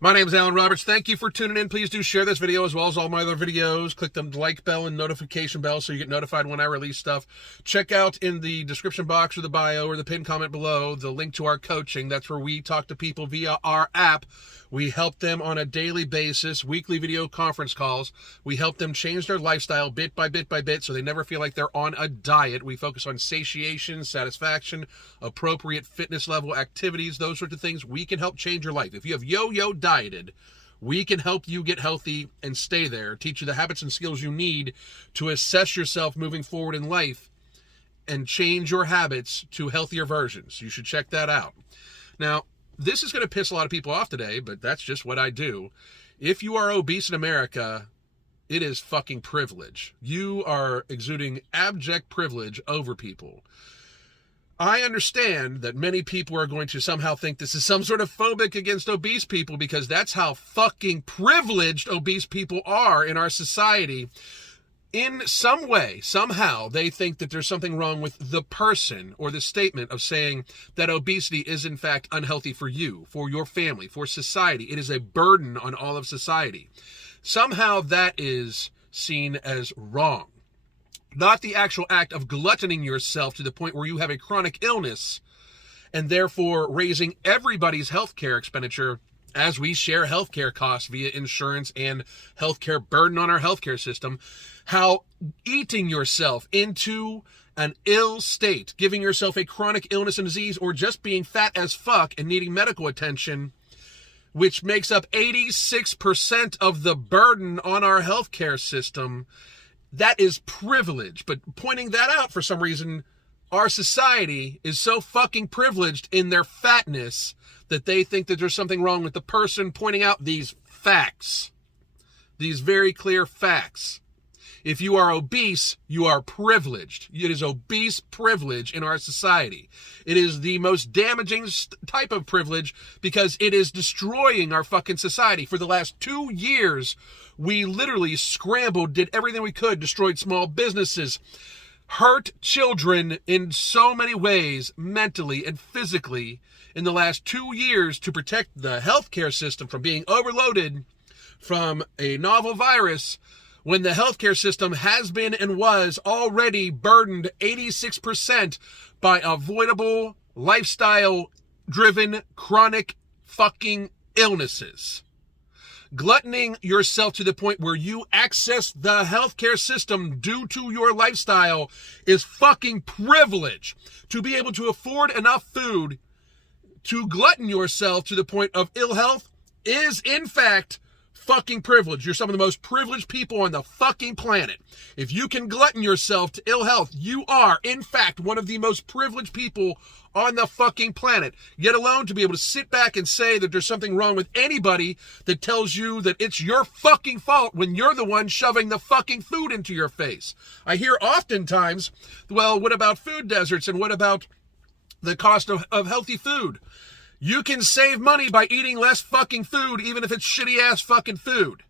My name is Alan Roberts. Thank you for tuning in. Please do share this video as well as all my other videos. Click the like bell and notification bell so you get notified when I release stuff. Check out in the description box or the bio or the pinned comment below the link to our coaching. That's where we talk to people via our app. We help them on a daily basis, weekly video conference calls. We help them change their lifestyle bit by bit by bit so they never feel like they're on a diet. We focus on satiation, satisfaction, appropriate fitness level activities, those sorts of things. We can help change your life. If you have yo-yo dieted, we can help you get healthy and stay there, teach you the habits and skills you need to assess yourself moving forward in life and change your habits to healthier versions. You should check that out. Now, this is going to piss a lot of people off today, but that's just what I do. If you are obese in America, it is fucking privilege. You are exuding abject privilege over people. I understand that many people are going to somehow think this is some sort of phobic against obese people because that's how fucking privileged obese people are in our society. In some way, somehow, they think that there's something wrong with the person or the statement of saying that obesity is in fact unhealthy for you, for your family, for society. It is a burden on all of society. Somehow that is seen as wrong. Not the actual act of gluttoning yourself to the point where you have a chronic illness and therefore raising everybody's healthcare expenditure as we share healthcare costs via insurance and healthcare burden on our healthcare system. How eating yourself into an ill state, giving yourself a chronic illness and disease, or just being fat as fuck and needing medical attention, which makes up 86% of the burden on our healthcare system, that is privilege. But pointing that out, for some reason, our society is so fucking privileged in their fatness that they think that there's something wrong with the person pointing out these facts, these very clear facts. If you are obese, you are privileged. It is obese privilege in our society. It is the most damaging type of privilege because it is destroying our fucking society. For the last 2 years, we literally scrambled, did everything we could, destroyed small businesses, hurt children in so many ways, mentally and physically, in the last 2 years to protect the healthcare system from being overloaded from a novel virus, when the healthcare system has been and was already burdened 86% by avoidable, lifestyle-driven, chronic fucking illnesses. Gluttoning yourself to the point where you access the healthcare system due to your lifestyle is fucking privilege. To be able to afford enough food to glutton yourself to the point of ill health is, in fact, fucking privilege. You're some of the most privileged people on the fucking planet. If you can glutton yourself to ill health, you are, in fact, one of the most privileged people on the fucking planet. Yet alone to be able to sit back and say that there's something wrong with anybody that tells you that it's your fucking fault when you're the one shoving the fucking food into your face. I hear oftentimes, well, what about food deserts and what about the cost of healthy food? You can save money by eating less fucking food, even if it's shitty-ass fucking food.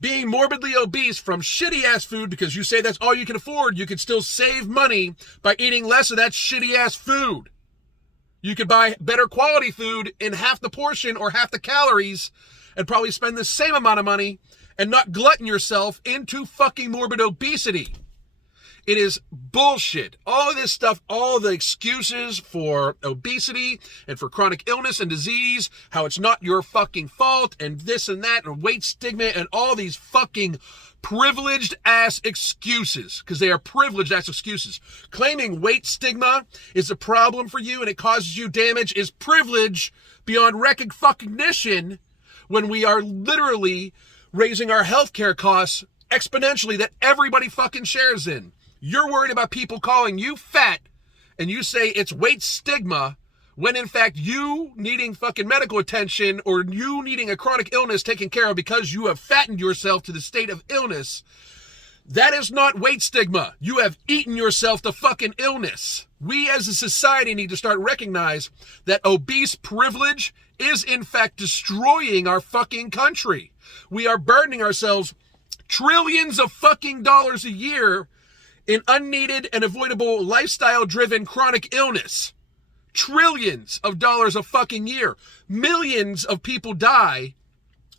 Being morbidly obese from shitty-ass food because you say that's all you can afford, you can still save money by eating less of that shitty-ass food. You could buy better quality food in half the portion or half the calories and probably spend the same amount of money and not glutton yourself into fucking morbid obesity. It is bullshit. All of this stuff, all the excuses for obesity and for chronic illness and disease, how it's not your fucking fault and this and that and weight stigma and all these fucking privileged ass excuses, because they are privileged ass excuses. Claiming weight stigma is a problem for you and it causes you damage is privilege beyond recognition when we are literally raising our healthcare costs exponentially that everybody fucking shares in. You're worried about people calling you fat and you say it's weight stigma when in fact you needing fucking medical attention or you needing a chronic illness taken care of because you have fattened yourself to the state of illness. That is not weight stigma. You have eaten yourself to fucking illness. We as a society need to start recognize that obese privilege is in fact destroying our fucking country. We are burdening ourselves trillions of fucking dollars a year in unneeded and avoidable lifestyle-driven chronic illness. Trillions of dollars a fucking year. Millions of people die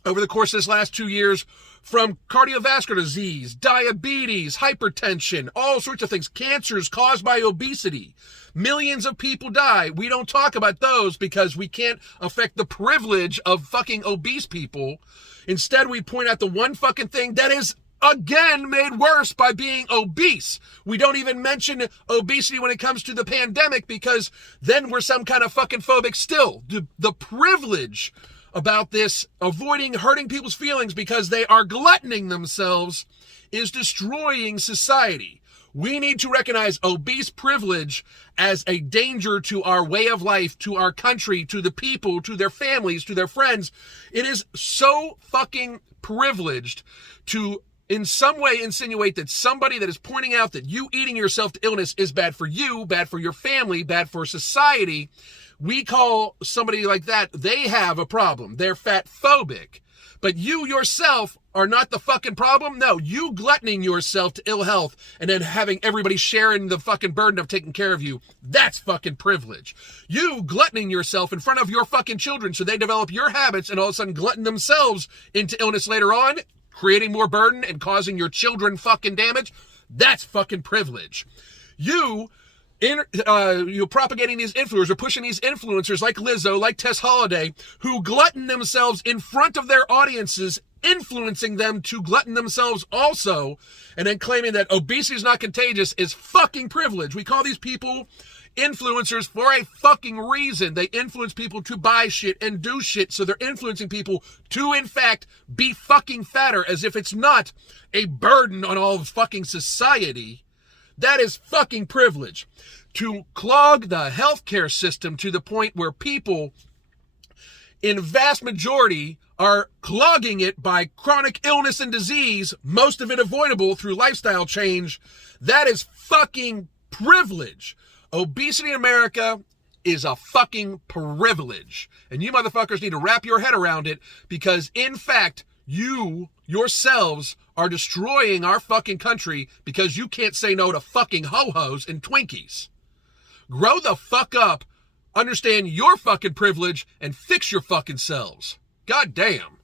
over the course of this last 2 years, from cardiovascular disease, diabetes, hypertension, all sorts of things, cancers caused by obesity. Millions of people die. We don't talk about those because we can't affect the privilege of fucking obese people. Instead, we point out the one fucking thing that is again made worse by being obese. We don't even mention obesity when it comes to the pandemic because then we're some kind of fucking phobic still. The privilege about this, avoiding hurting people's feelings because they are gluttoning themselves, is destroying society. We need to recognize obese privilege as a danger to our way of life, to our country, to the people, to their families, to their friends. It is so fucking privileged to in some way insinuate that somebody that is pointing out that you eating yourself to illness is bad for you, bad for your family, bad for society. We call somebody like that, they have a problem. They're fat phobic. But you yourself are not the fucking problem. No, you gluttoning yourself to ill health and then having everybody sharing the fucking burden of taking care of you. That's fucking privilege. You gluttoning yourself in front of your fucking children so they develop your habits and all of a sudden glutton themselves into illness later on, creating more burden and causing your children fucking damage. That's fucking privilege. You're propagating these influencers or pushing these influencers like Lizzo, like Tess Holliday, who glutton themselves in front of their audiences, influencing them to glutton themselves also, and then claiming that obesity is not contagious is fucking privilege. We call these people influencers for a fucking reason. They influence people to buy shit and do shit, so they're influencing people to, in fact, be fucking fatter, as if it's not a burden on all of fucking society. That is fucking privilege. To clog the healthcare system to the point where people, in vast majority, are clogging it by chronic illness and disease, most of it avoidable through lifestyle change, that is fucking privilege. Obesity in America is a fucking privilege. And you motherfuckers need to wrap your head around it because, in fact, you yourselves are destroying our fucking country because you can't say no to fucking ho-hos and Twinkies. Grow the fuck up, understand your fucking privilege, and fix your fucking selves. God damn.